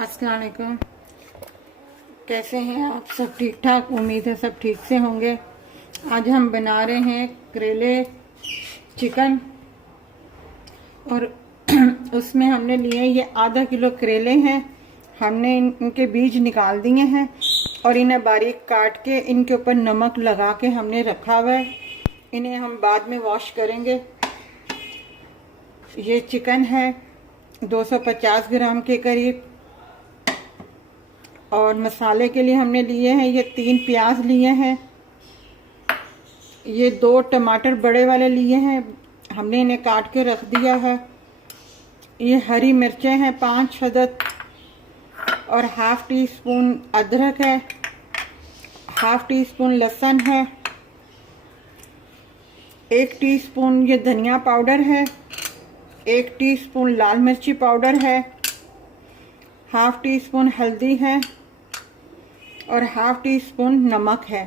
अस्सलाम वालेकुम। कैसे हैं आप? सब ठीक ठाक? उम्मीद है सब ठीक से होंगे। आज हम बना रहे हैं करेले चिकन और उसमें हमने लिए ये आधा किलो करेले हैं। हमने इनके बीज निकाल दिए हैं और इन्हें बारीक काट के इनके ऊपर नमक लगा के हमने रखा हुआ है। इन्हें हम बाद में वॉश करेंगे। ये चिकन है 250 ग्राम के करीब। और मसाले के लिए हमने लिए हैं ये 3 प्याज लिए हैं, ये 2 टमाटर बड़े वाले लिए हैं, हमने इन्हें काट के रख दिया है। ये हरी मिर्चें हैं 5 अदद और हाफ टी स्पून अदरक है, हाफ टी स्पून लहसुन है, 1 टीस्पून ये धनिया पाउडर है, 1 टीस्पून लाल मिर्ची पाउडर है, हाफ टी स्पून हल्दी है और हाफ टी स्पून नमक है।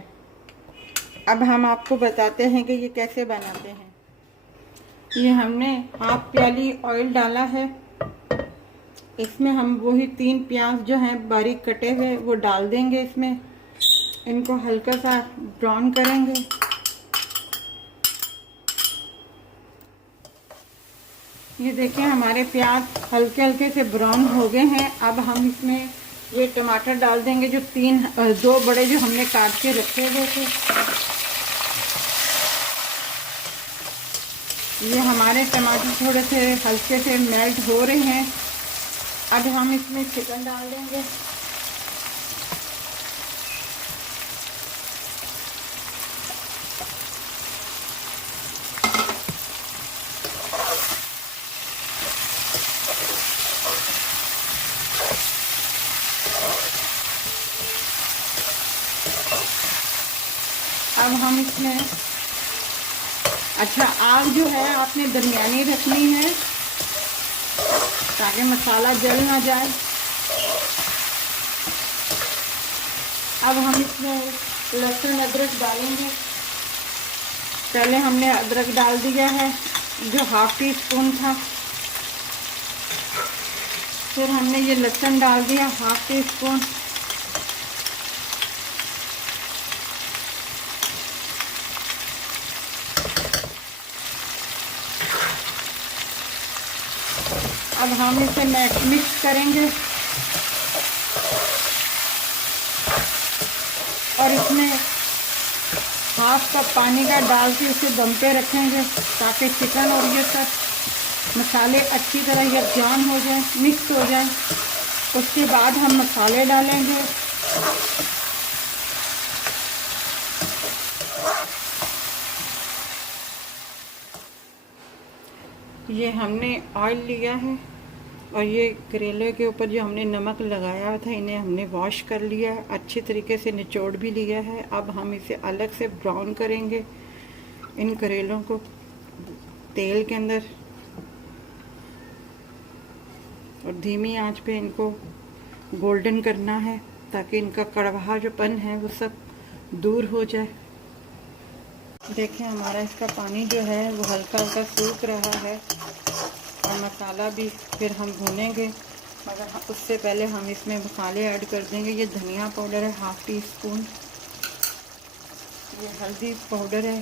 अब हम आपको बताते हैं कि ये कैसे बनाते हैं। ये हमने हाफ प्याली ऑयल डाला है। इसमें हम वही 3 प्याज जो हैं बारीक कटे हुए वो डाल देंगे। इसमें इनको हल्का सा ब्राउन करेंगे। ये देखिए हमारे प्याज हल्के हल्के से ब्राउन हो गए हैं। अब हम इसमें ये टमाटर डाल देंगे जो 2 बड़े जो हमने काट के रखे हुए थे। ये हमारे टमाटर थोड़े से हल्के से मेल्ट हो रहे हैं। अब हम इसमें चिकन डाल देंगे। अब हम इसमें आग जो है आपने दरमियानी रखनी है ताकि मसाला जल ना जाए। अब हम इसमें लहसुन अदरक डालेंगे। पहले हमने अदरक डाल दिया है जो हाफ टी स्पून था। फिर हमने ये लहसुन डाल दिया हाफ टी स्पून। अब हम इसे मिक्स करेंगे और इसमें हाफ कप पानी का डाल के इसे दम पे रखेंगे ताकि चिकन और ये सब मसाले अच्छी तरह यकजान हो जाए, मिक्स हो जाए। उसके बाद हम मसाले डालेंगे। ये हमने ऑयल लिया है और ये करेले के ऊपर जो हमने नमक लगाया था इन्हें हमने वॉश कर लिया है, अच्छी तरीके से निचोड़ भी लिया है। अब हम इसे अलग से ब्राउन करेंगे इन करेलों को तेल के अंदर और धीमी आंच पे इनको गोल्डन करना है ताकि इनका कड़वा जो पन है वो सब दूर हो जाए। देखिए हमारा इसका पानी जो है वो हल्का हल्का सूख रहा है और मसाला भी फिर हम भूनेंगे, मगर उससे पहले हम इसमें मसाले ऐड कर देंगे। ये धनिया पाउडर है हाफ टी स्पून, ये हल्दी पाउडर है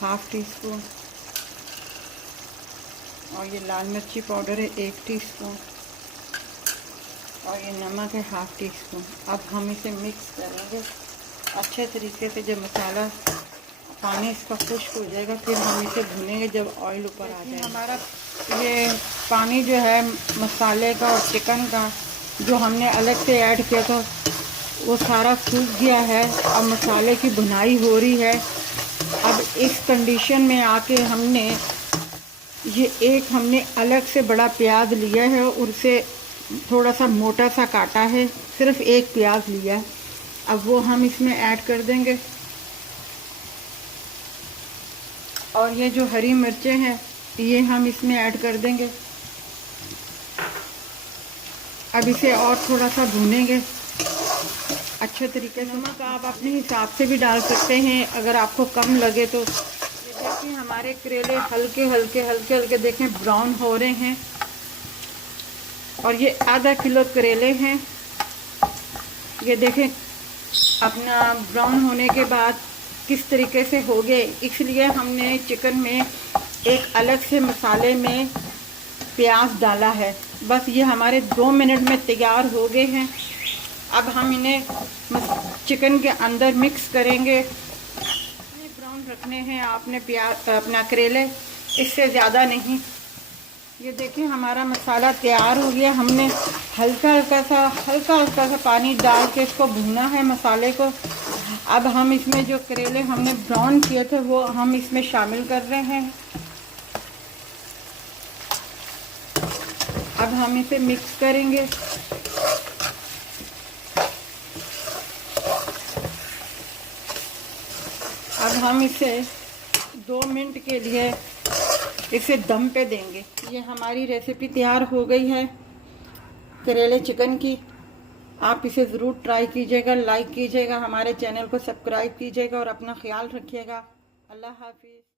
हाफ टी स्पून और ये लाल मिर्ची पाउडर है 1 टीस्पून और ये नमक है हाफ टी स्पून। अब हम इसे मिक्स करेंगे अच्छे तरीके से। जब मसाला पानी इसका खुश्क हो जाएगा फिर हम इसे भूनेंगे जब ऑयल ऊपर आ जाए। हमारा ये पानी जो है मसाले का और चिकन का जो हमने अलग से ऐड किया था वो सारा सूख गया है। अब मसाले की भुनाई हो रही है। अब इस कंडीशन में आके हमने हमने अलग से बड़ा प्याज लिया है और उसे थोड़ा सा मोटा सा काटा है, सिर्फ 1 प्याज लिया है। अब वो हम इसमें ऐड कर देंगे और ये जो हरी मिर्चें हैं ये हम इसमें ऐड कर देंगे। अब इसे और थोड़ा सा भूनेंगे अच्छे तरीके से। नमक आप अपने हिसाब से भी डाल सकते हैं अगर आपको कम लगे तो। देखिए हमारे करेले हल्के हल्के देखें ब्राउन हो रहे हैं। और ये आधा किलो करेले हैं। ये देखें अपना ब्राउन होने के बाद किस तरीके से हो गए। इसलिए हमने चिकन में एक अलग से मसाले में प्याज डाला है। बस ये हमारे 2 मिनट में तैयार हो गए हैं। अब हम इन्हें चिकन के अंदर मिक्स करेंगे। ब्राउन रखने हैं आपने प्याज अपना करेले, इससे ज़्यादा नहीं। ये देखिए हमारा मसाला तैयार हो गया। हमने हल्का हल्का सा पानी डाल के इसको भूना है मसाले को। अब हम इसमें जो करेले हमने ब्राउन किए थे वो हम इसमें शामिल कर रहे हैं। अब हम इसे मिक्स करेंगे। अब हम इसे 2 मिनट के लिए इसे दम पे देंगे। ये हमारी रेसिपी तैयार हो गई है करेले चिकन की। आप इसे ज़रूर ट्राई कीजिएगा, लाइक कीजिएगा, हमारे चैनल को सब्सक्राइब कीजिएगा और अपना ख्याल रखिएगा। अल्लाह हाफिज़।